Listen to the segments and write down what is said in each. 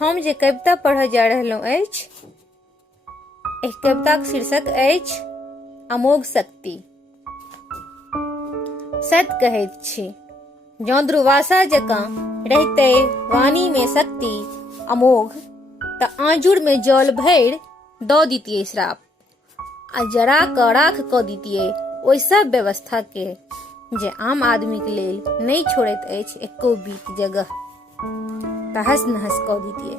हम जे कविता पढ़ जा रहलहुँ अछि, एहि कविताक शीर्षक अछि अमोघ शक्ति। सत्य कहैत छी, जँ दुर्वासा जकाँ रहितै वाणी में शक्ति अमोघ, त आँजूर में जल भरि दऽ दितियै श्राप, आ जरा कऽ राख कऽ दितियै ओहि सब व्यवस्था के जे आम आदमी के लेल नहीं छोड़ैत अछि एको बीत जगह। तहस नहस कऽ दितियै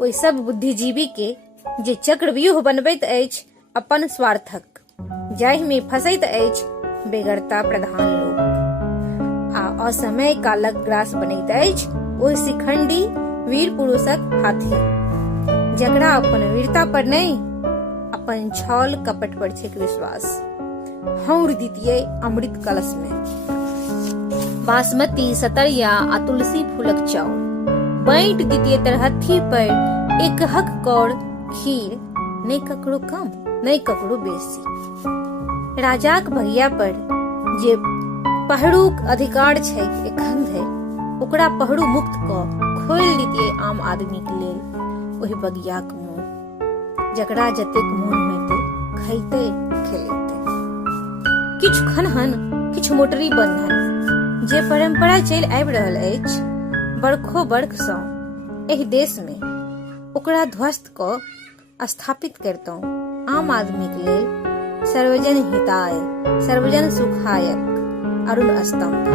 ओहि सब बुद्धिजीवी के जे चक्रव्यूह बनबैत अछि अपन स्वार्थक, जाहि में फंसैत अछि बेगरता प्रधान लोक, आ असमय कालक ग्रास बनैत अछि ओहि शिखंडी वीर पुरुषक हाथी, जकरा अपन वीरता पर नहीं अपन छल कपट पर छैक विश्वास। हौर दितियै अमृत कलश में बासमती सतरिया आ तुलसी फूलक चाउर, बाँटि दितियै तरहत्थी पर एक हक कौर खीर, नहीं ककरो कम नहीं ककरो बेसी। राजाक भगिया पर जे पहरुक अधिकार छैक एखन धरि, ओकरा पहरु मुक्त कऽ खोलि दितियै आम आदमी के लेल ओहि बगियाक मुँह, जकरा जतेक मोन होइतै खैतै खेलैतै। किछु खनहन किछु मोटरी बंधन जे परंपरा चलि आबि रहल अछि बरखो बरख सँ एहि देश में, ओकरा ध्वस्त कऽ स्थापित करितौं आम आदमी के लेल सर्वजन हिताय सर्वजन सुखायक अरुण स्तंभ।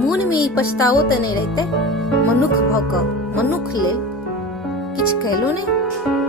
मोन में ई पछताओ तऽ नहीं रहितै, मनुख भऽ कऽ मनुख लेल किछु कैलो नहीं।